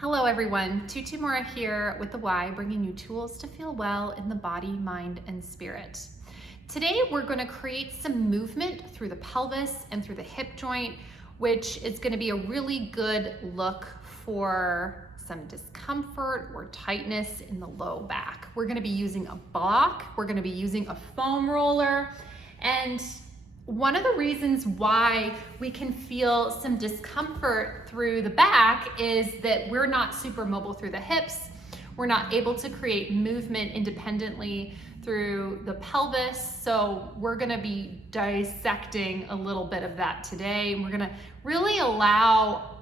Hello everyone, Tutu Mora here with the Y, bringing you tools to feel well in the body, mind, and spirit. Today we're going to create some movement through the pelvis and through the hip joint, which is going to be a really good look for some discomfort or tightness in the low back. We're going to be using a block, we're going to be using a foam roller, and one of the reasons why we can feel some discomfort through the back is that we're not super mobile through the hips. We're not able to create movement independently through the pelvis. So we're gonna be dissecting a little bit of that today. And we're gonna really allow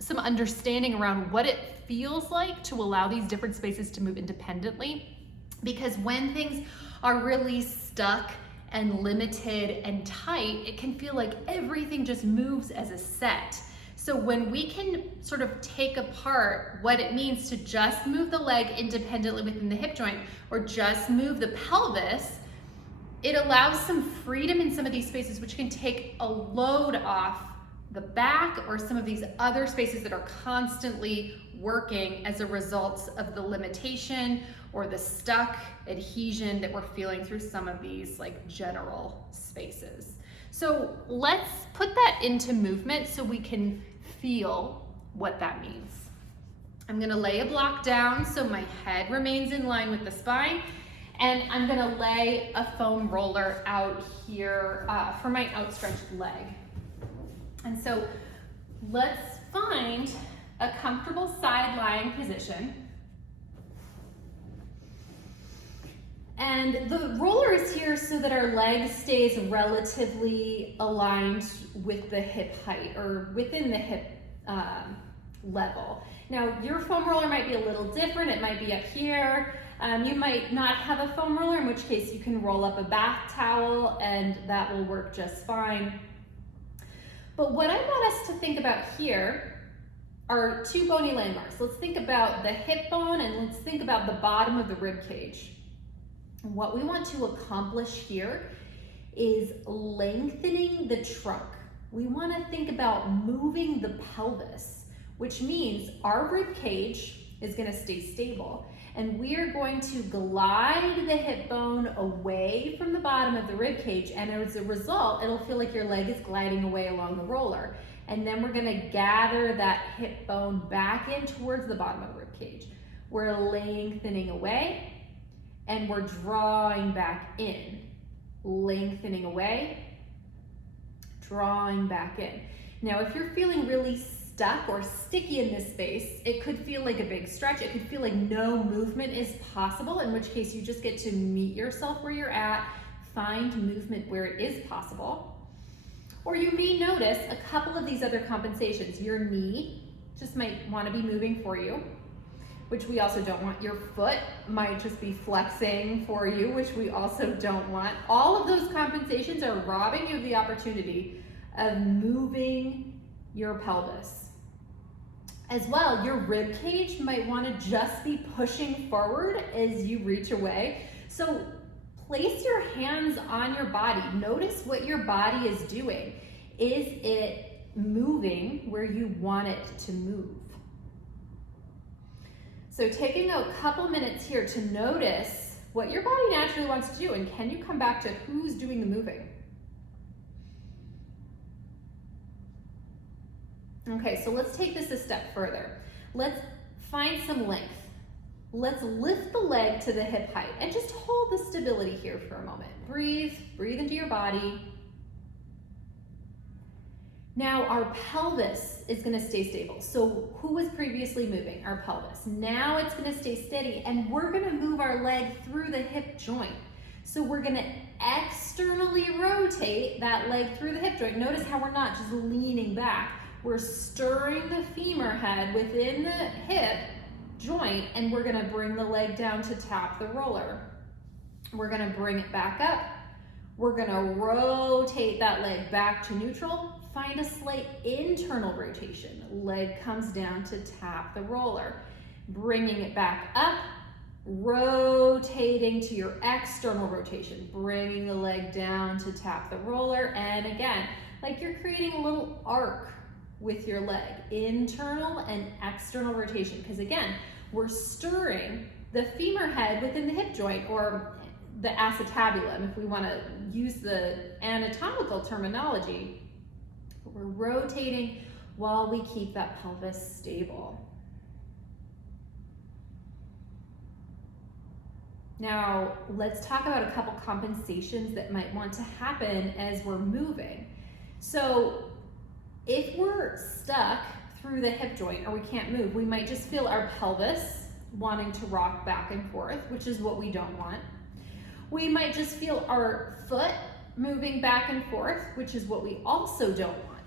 some understanding around what it feels like to allow these different spaces to move independently. Because when things are really stuck and limited and tight, it can feel like everything just moves as a set. So when we can sort of take apart what it means to just move the leg independently within the hip joint or just move the pelvis, it allows some freedom in some of these spaces, which can take a load off the back or some of these other spaces that are constantly working as a result of the limitation or the stuck adhesion that we're feeling through some of these like general spaces. So let's put that into movement so we can feel what that means. I'm gonna lay a block down so my head remains in line with the spine, and I'm gonna lay a foam roller out here for my outstretched leg. And so let's find a comfortable side lying position. And the roller is here so that our leg stays relatively aligned with the hip height or within the hip level. Now your foam roller might be a little different. It might be up here. You might not have a foam roller, in which case you can roll up a bath towel and that will work just fine. But what I want us to think about here are two bony landmarks. Let's think about the hip bone and let's think about the bottom of the rib cage. And what we want to accomplish here is lengthening the trunk. We want to think about moving the pelvis, which means our rib cage is going to stay stable. And we're going to glide the hip bone away from the bottom of the rib cage, and as a result, it'll feel like your leg is gliding away along the roller. And then we're gonna gather that hip bone back in towards the bottom of the rib cage. We're lengthening away, and we're drawing back in. Lengthening away, drawing back in. Now, if you're feeling really stuck or sticky in this space, it could feel like a big stretch. It could feel like no movement is possible, in which case you just get to meet yourself where you're at, find movement where it is possible. Or you may notice a couple of these other compensations. Your knee just might want to be moving for you, which we also don't want. Your foot might just be flexing for you, which we also don't want. All of those compensations are robbing you of the opportunity of moving your pelvis. As well, your rib cage might want to just be pushing forward as you reach away. So place your hands on your body. Notice what your body is doing. Is it moving where you want it to move? So taking a couple minutes here to notice what your body naturally wants to do, and can you come back to who's doing the moving? Okay, so let's take this a step further. Let's find some length. Let's lift the leg to the hip height and just hold the stability here for a moment. Breathe into your body. Now our pelvis is gonna stay stable. So who was previously moving? Our pelvis. Now it's gonna stay steady, and we're gonna move our leg through the hip joint. So we're gonna externally rotate that leg through the hip joint. Notice how we're not just leaning back. We're stirring the femur head within the hip joint, and we're gonna bring the leg down to tap the roller. We're gonna bring it back up. We're gonna rotate that leg back to neutral. Find a slight internal rotation. Leg comes down to tap the roller. Bringing it back up, rotating to your external rotation. Bringing the leg down to tap the roller, and again, like you're creating a little arc with your leg, internal and external rotation, because again, we're stirring the femur head within the hip joint, or the acetabulum, if we want to use the anatomical terminology. We're rotating while we keep that pelvis stable. Now, let's talk about a couple compensations that might want to happen as we're moving. So if we're stuck through the hip joint or we can't move, we might just feel our pelvis wanting to rock back and forth, which is what we don't want. We might just feel our foot moving back and forth, which is what we also don't want.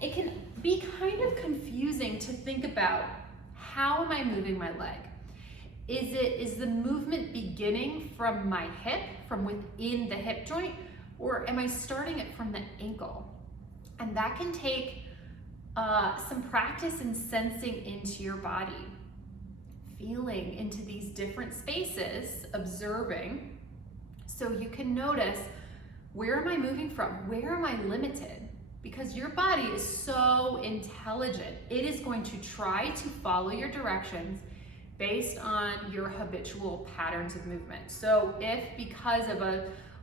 It can be kind of confusing to think about, how am I moving my leg? Is the movement beginning from my hip, from within the hip joint, or am I starting it from the ankle? And that can take some practice in sensing into your body, feeling into these different spaces, observing, so you can notice, where am I moving from? Where am I limited? Because your body is so intelligent. It is going to try to follow your directions based on your habitual patterns of movement. So if because of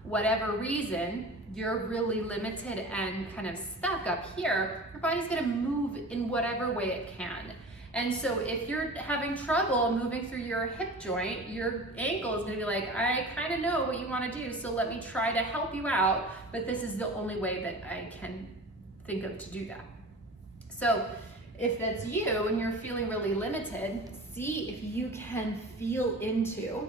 whatever reason, you're really limited and kind of stuck up here, your body's gonna move in whatever way it can. And so if you're having trouble moving through your hip joint, your ankle is gonna be like, I kind of know what you wanna do, so let me try to help you out, but this is the only way that I can think of to do that. So if that's you and you're feeling really limited, see if you can feel into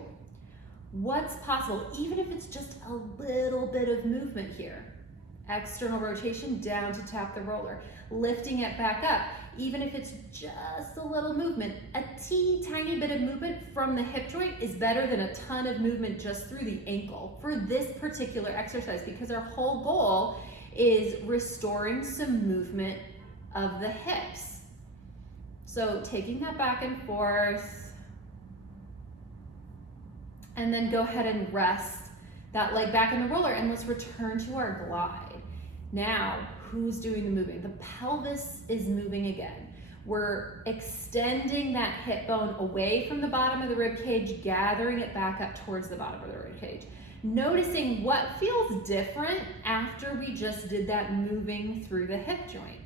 what's possible, even if it's just a little bit of movement here. External rotation down to tap the roller, lifting it back up, even if it's just a little movement. A teeny tiny bit of movement from the hip joint is better than a ton of movement just through the ankle for this particular exercise, because our whole goal is restoring some movement of the hips. So taking that back and forth, and then go ahead and rest that leg back in the roller, and let's return to our glide. Now, who's doing the moving? The pelvis is moving again. We're extending that hip bone away from the bottom of the rib cage, gathering it back up towards the bottom of the rib cage. Noticing what feels different after we just did that moving through the hip joint.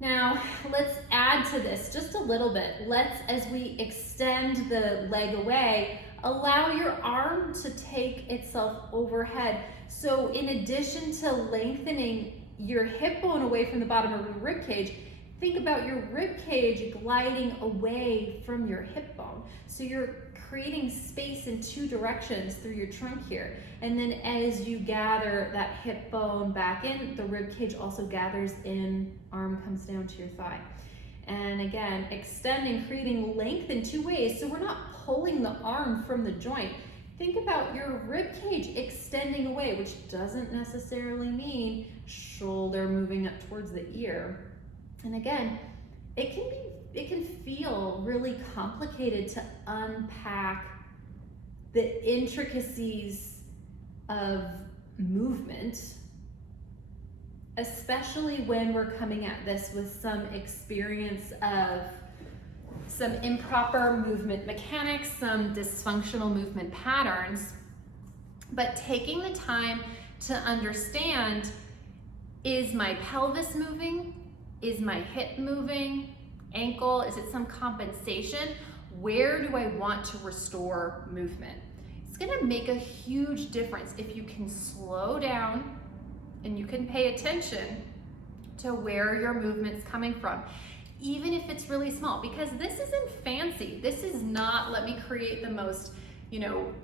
Now, let's add to this just a little bit. As we extend the leg away, allow your arm to take itself overhead. So in addition to lengthening your hip bone away from the bottom of the rib cage, think about your rib cage gliding away from your hip bone. So you're creating space in two directions through your trunk here. And then as you gather that hip bone back in, the rib cage also gathers in, arm comes down to your thigh. And again, extending, creating length in two ways. So we're not pulling the arm from the joint. Think about your rib cage extending away, which doesn't necessarily mean shoulder moving up towards the ear. And again, it can feel really complicated to unpack the intricacies of movement, especially when we're coming at this with some experience of some improper movement mechanics, some dysfunctional movement patterns. But taking the time to understand, is my pelvis moving? Is my hip moving? Ankle, is it some compensation? Where do I want to restore movement? It's gonna make a huge difference if you can slow down and you can pay attention to where your movement's coming from, even if it's really small, because this isn't fancy. This is not, let me create the most,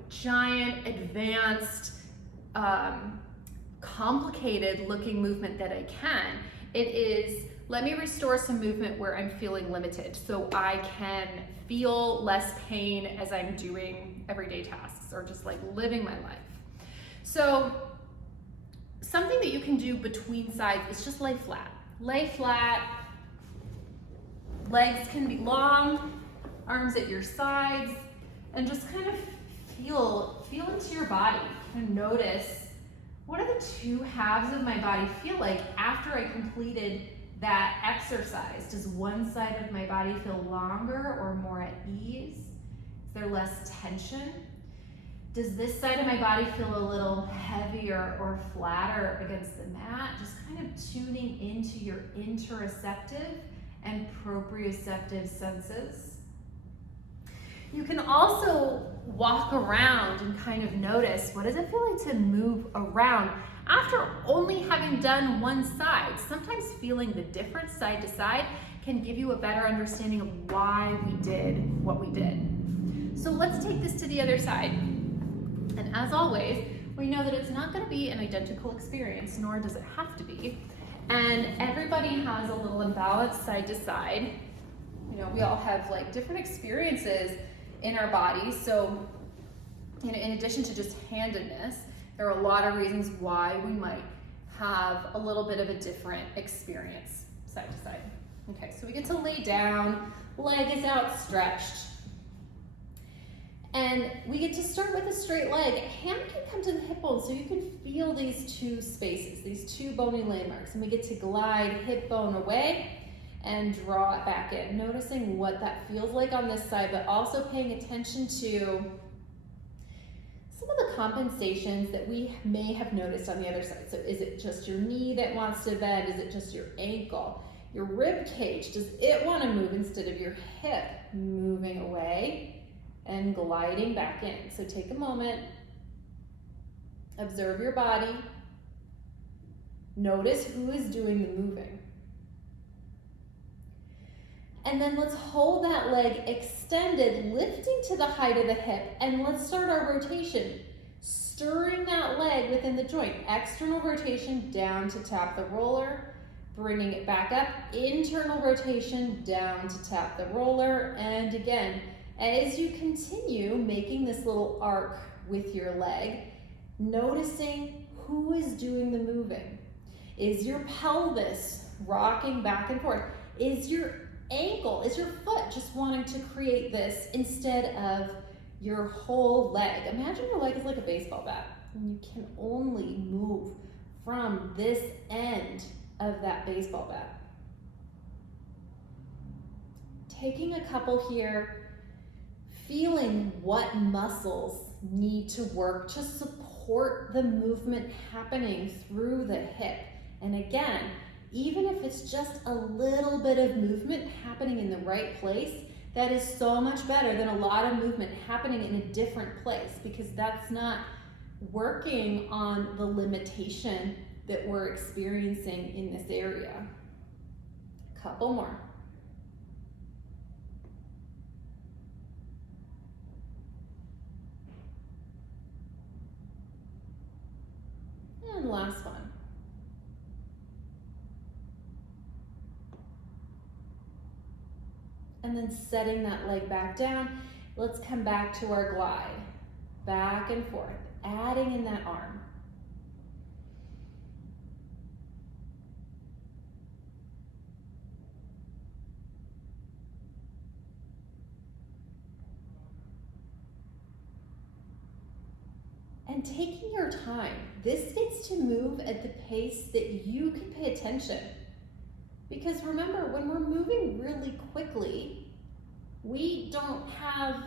giant, advanced, complicated looking movement that I can. It is, let me restore some movement where I'm feeling limited so I can feel less pain as I'm doing everyday tasks or just like living my life. So something that you can do between sides is just lay flat. Lay flat, legs can be long, arms at your sides, and just kind of feel into your body and notice what do the two halves of my body feel like after I completed that exercise? Does one side of my body feel longer or more at ease? Is there less tension? Does this side of my body feel a little heavier or flatter against the mat? Just kind of tuning into your interoceptive and proprioceptive senses. You can also walk around and kind of notice, what does it feel like to move around after only having done one side? Sometimes feeling the difference side to side can give you a better understanding of why we did what we did. So let's take this to the other side. And as always, we know that it's not going to be an identical experience, nor does it have to be. And everybody has a little imbalance side to side. You know, we all have like different experiences in our bodies. So, you know, in addition to just handedness, there are a lot of reasons why we might have a little bit of a different experience side to side. Okay, so we get to lay down, leg is outstretched. And we get to start with a straight leg. Hand can come to the hip bone so you can feel these two spaces, these two bony landmarks. And we get to glide hip bone away and draw it back in. Noticing what that feels like on this side, but also paying attention to some of the compensations that we may have noticed on the other side. So is it just your knee that wants to bend? Is it just your ankle? Your rib cage, does it want to move instead of your hip moving away and gliding back in? So take a moment, observe your body, notice who is doing the moving. And then let's hold that leg extended, lifting to the height of the hip, and let's start our rotation. Stirring that leg within the joint. External rotation down to tap the roller, bringing it back up. Internal rotation down to tap the roller. And again, as you continue making this little arc with your leg, noticing who is doing the moving. Is your pelvis rocking back and forth? Is your ankle, is your foot just wanting to create this instead of your whole leg? Imagine your leg is like a baseball bat and you can only move from this end of that baseball bat. Taking a couple here, feeling what muscles need to work to support the movement happening through the hip. And again, even if it's just a little bit of movement happening in the right place, that is so much better than a lot of movement happening in a different place, because that's not working on the limitation that we're experiencing in this area. Couple more. And last one. And then setting that leg back down, let's come back to our glide. Back and forth, adding in that arm. And taking your time. This gets to move at the pace that you can pay attention. Because remember, when we're moving really quickly, we don't have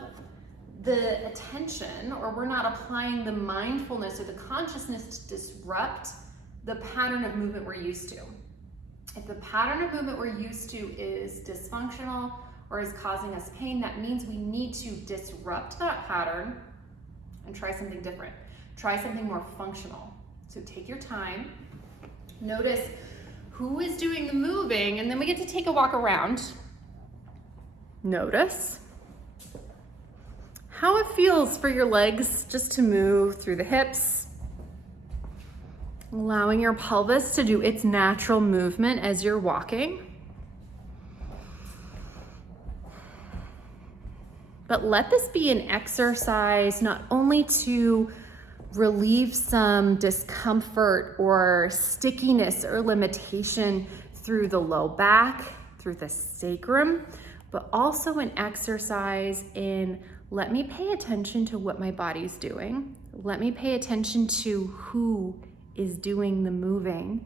the attention, or we're not applying the mindfulness or the consciousness to disrupt the pattern of movement we're used to. If the pattern of movement we're used to is dysfunctional or is causing us pain, that means we need to disrupt that pattern and try something different. Try something more functional. So take your time, notice who is doing the moving, and then we get to take a walk around. Notice how it feels for your legs just to move through the hips, allowing your pelvis to do its natural movement as you're walking. But let this be an exercise not only to relieve some discomfort or stickiness or limitation through the low back, through the sacrum, but also an exercise in let me pay attention to what my body's doing. Let me pay attention to who is doing the moving?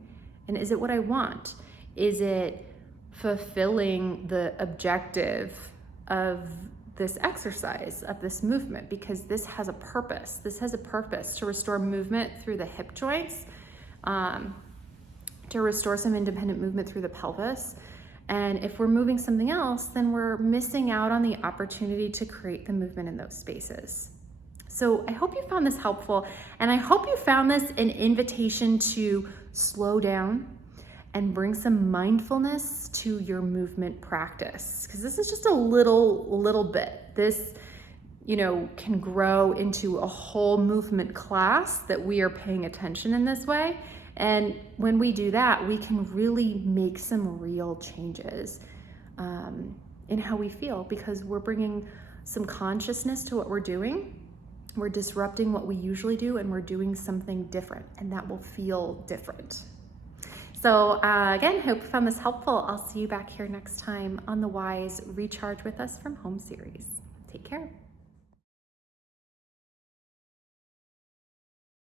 And is it what I want? Is it fulfilling the objective of this exercise, of this movement? Because this has a purpose. This has a purpose to restore movement through the hip joints, to restore some independent movement through the pelvis. And if we're moving something else, then we're missing out on the opportunity to create the movement in those spaces. So I hope you found this helpful, and I hope you found this an invitation to slow down and bring some mindfulness to your movement practice, because this is just a little bit. This, can grow into a whole movement class that we are paying attention in this way. And when we do that, we can really make some real changes in how we feel, because we're bringing some consciousness to what we're doing. We're disrupting what we usually do, and we're doing something different, and that will feel different. So again, hope you found this helpful. I'll see you back here next time on the Wise Recharge with Us from Home series. Take care.